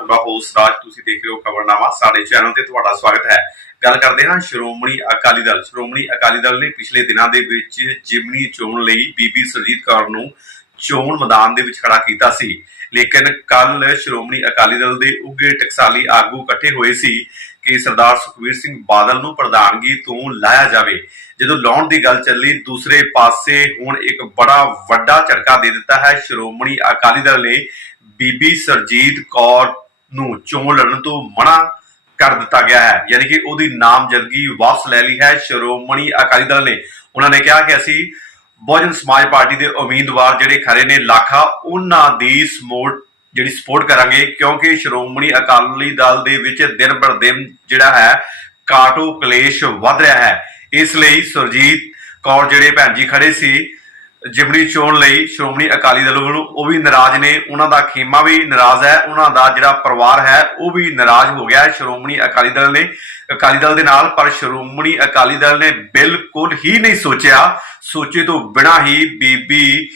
ਤੁਹਾਡਾ ਹੋਸਟ ਰਾਜ, ਤੁਸੀਂ ਦੇਖ ਰਹੇ ਹੋ ਖਬਰਨਾਮਾ, ਸਾਡੇ ਚੈਨਲ ਤੇ ਤੁਹਾਡਾ ਸਵਾਗਤ ਹੈ। ਗੱਲ ਕਰਦੇ ਹਾਂ ਸ਼੍ਰੋਮਣੀ ਅਕਾਲੀ ਦਲ। ਸ਼੍ਰੋਮਣੀ ਅਕਾਲੀ ਦਲ ਨੇ ਪਿਛਲੇ ਦਿਨਾਂ ਦੇ ਵਿੱਚ ਜਿਮਨੀ ਚੋਣ ਲਈ ਬੀਬੀ ਸੁਰਜੀਤ ਕੌਰ ਨੂੰ ਚੋਣ ਮੈਦਾਨ ਦੇ ਵਿੱਚ ਖੜਾ ਕੀਤਾ ਸੀ। ਲੇਕਿਨ ਕੱਲ ਸ਼੍ਰੋਮਣੀ ਅਕਾਲੀ ਦਲ ਦੇ ਉੱਗੇ ਟਕਸਾਲੀ ਆਗੂ ਇਕੱਠੇ ਹੋਏ ਸੀ ਕਿ ਸਰਦਾਰ ਸੁਖਵੀਰ ਸਿੰਘ ਬਾਦਲ ਨੂੰ ਪ੍ਰਧਾਨਗੀ ਤੋਂ ਲਾਇਆ ਜਾਵੇ। ਜਦੋਂ ਲਾਉਣ ਦੀ ਗੱਲ ਚੱਲੀ, ਦੂਸਰੇ ਪਾਸੇ ਹੁਣ ਇੱਕ ਬੜਾ ਵੱਡਾ ਝਟਕਾ ਦੇ ਦਿੱਤਾ ਹੈ। ਸ਼੍ਰੋਮਣੀ ਅਕਾਲੀ ਦਲ ਨੇ ਬੀਬੀ ਸਰਜੀਤ ਕੌਰ ਨੂੰ ਚੋਣ ਲੜਨ ਤੋਂ ਮਨਾ ਕਰ ਦਿੱਤਾ ਗਿਆ ਹੈ। ਯਾਨੀ ਕਿ ਉਹਦੀ ਨਾਮਜ਼ਦਗੀ ਵਾਪਸ ਲੈ ਲਈ ਹੈ। ਸ਼੍ਰੋਮਣੀ ਅਕਾਲੀ ਦਲ ਨੇ ਉਹਨਾਂ ਨੇ ਕਿਹਾ ਕਿ ਅਸੀਂ ਬਹੁਜਨ ਸਮਾਜ ਪਾਰਟੀ ਦੇ ਉਮੀਦਵਾਰ ਜਿਹੜੇ ਖੜੇ ਨੇ ਲਾਖਾ, ਉਹਨਾਂ ਦੀ ਸਪੋਰਟ, ਜਿਹੜੀ ਸਪੋਰਟ ਕਰਾਂਗੇ, ਕਿਉਂਕਿ ਸ਼੍ਰੋਮਣੀ ਅਕਾਲੀ ਦਲ ਦੇ ਵਿੱਚ ਦਿਨ ਬਰ ਦਿਨ ਜਿਹੜਾ ਹੈ, ਕਾਟੋ ਕਲੇਸ਼ ਵੱਧ ਰਿਹਾ ਹੈ। ਇਸ ਲਈ ਸੁਰਜੀਤ ਕੌਰ ਜਿਹੜੇ ਭੈਣ ਜੀ ਖੜੇ ਸੀ ਜਿਮਣੀ ਚੋਣ ਲਈ ਸ਼੍ਰੋਮਣੀ ਅਕਾਲੀ ਦਲ ਵੱਲੋਂ ਉਹ ਵੀ ਨਾਰਾਜ਼ ਨੇ। ਉਹਨਾਂ ਦਾ ਖੇਮਾ ਵੀ ਨਾਰਾਜ਼ ਹੈ। ਉਹਨਾਂ ਦਾ ਜਿਹੜਾ ਪਰਿਵਾਰ ਹੈ, ਉਹ ਵੀ ਨਾਰਾਜ਼ ਹੋ ਗਿਆ ਹੈ ਸ਼੍ਰੋਮਣੀ ਅਕਾਲੀ ਦਲ ਨੇ। ਅਕਾਲੀ ਦਲ ਦੇ ਨਾਲ, ਪਰ ਸ਼੍ਰੋਮਣੀ ਅਕਾਲੀ ਦਲ ਨੇ ਬਿਲਕੁਲ ਹੀ ਨਹੀਂ ਸੋਚਿਆ। ਸੋਚੇ ਤੋਂ ਬਿਨਾਂ ਹੀ ਬੀਬੀ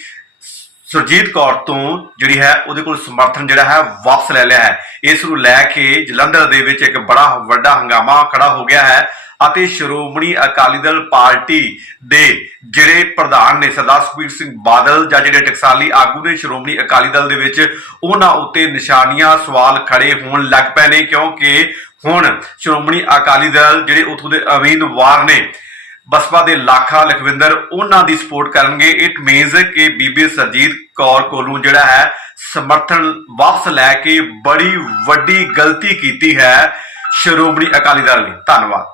ਸੁਰਜੀਤ ਕੌਰ ਤੋਂ ਜਿਹੜੀ ਹੈ ਉਹਦੇ ਕੋਲ ਸਮਰਥਨ ਜਿਹੜਾ ਹੈ ਵਾਪਸ ਲੈ ਲਿਆ ਹੈ। ਇਸ ਨੂੰ ਲੈ ਕੇ ਜਲੰਧਰ ਦੇ ਵਿੱਚ ਇੱਕ ਬੜਾ ਵੱਡਾ ਹੰਗਾਮਾ ਖੜਾ ਹੋ ਗਿਆ ਹੈ ਅਤੇ ਸ਼੍ਰੋਮਣੀ ਅਕਾਲੀ ਦਲ ਪਾਰਟੀ ਦੇ ਜਿਹੜੇ ਪ੍ਰਧਾਨ ਨੇ ਸਰਦਾਰ ਸੁਖਬੀਰ ਸਿੰਘ ਬਾਦਲ ਜਾਂ ਜਿਹੜੇ ਟਕਸਾਲੀ ਆਗੂ ਨੇ ਸ਼੍ਰੋਮਣੀ ਅਕਾਲੀ ਦਲ ਦੇ ਵਿੱਚ, ਉਹਨਾਂ ਉੱਤੇ ਨਿਸ਼ਾਨੀਆਂ ਸਵਾਲ ਖੜੇ ਹੋਣ ਲੱਗ ਪਏ ਨੇ ਕਿਉਂਕਿ ਹੁਣ ਸ਼੍ਰੋਮਣੀ ਅਕਾਲੀ ਦਲ ਜਿਹੜੇ ਉਥੋਂ ਦੇ ਉਮੀਦਵਾਰ ਨੇ ਬਸਪਾ ਦੇ ਲਾਖਾ ਲਖਵਿੰਦਰ ਉਹਨਾਂ ਦੀ ਸਪੋਰਟ ਕਰਨਗੇ। ਇਟ ਮੀਨਸ ਕਿ ਬੀਬੀ ਸਰਜੀਤ ਕੌਰ ਕੋਲੋਂ ਜਿਹੜਾ ਹੈ ਸਮਰਥਨ ਵਾਪਸ ਲੈ ਕੇ ਬੜੀ ਵੱਡੀ ਗਲਤੀ ਕੀਤੀ ਹੈ। ਸ਼੍ਰੋਮਣੀ ਅਕਾਲੀ ਦਲ ਨੇ। ਧੰਨਵਾਦ।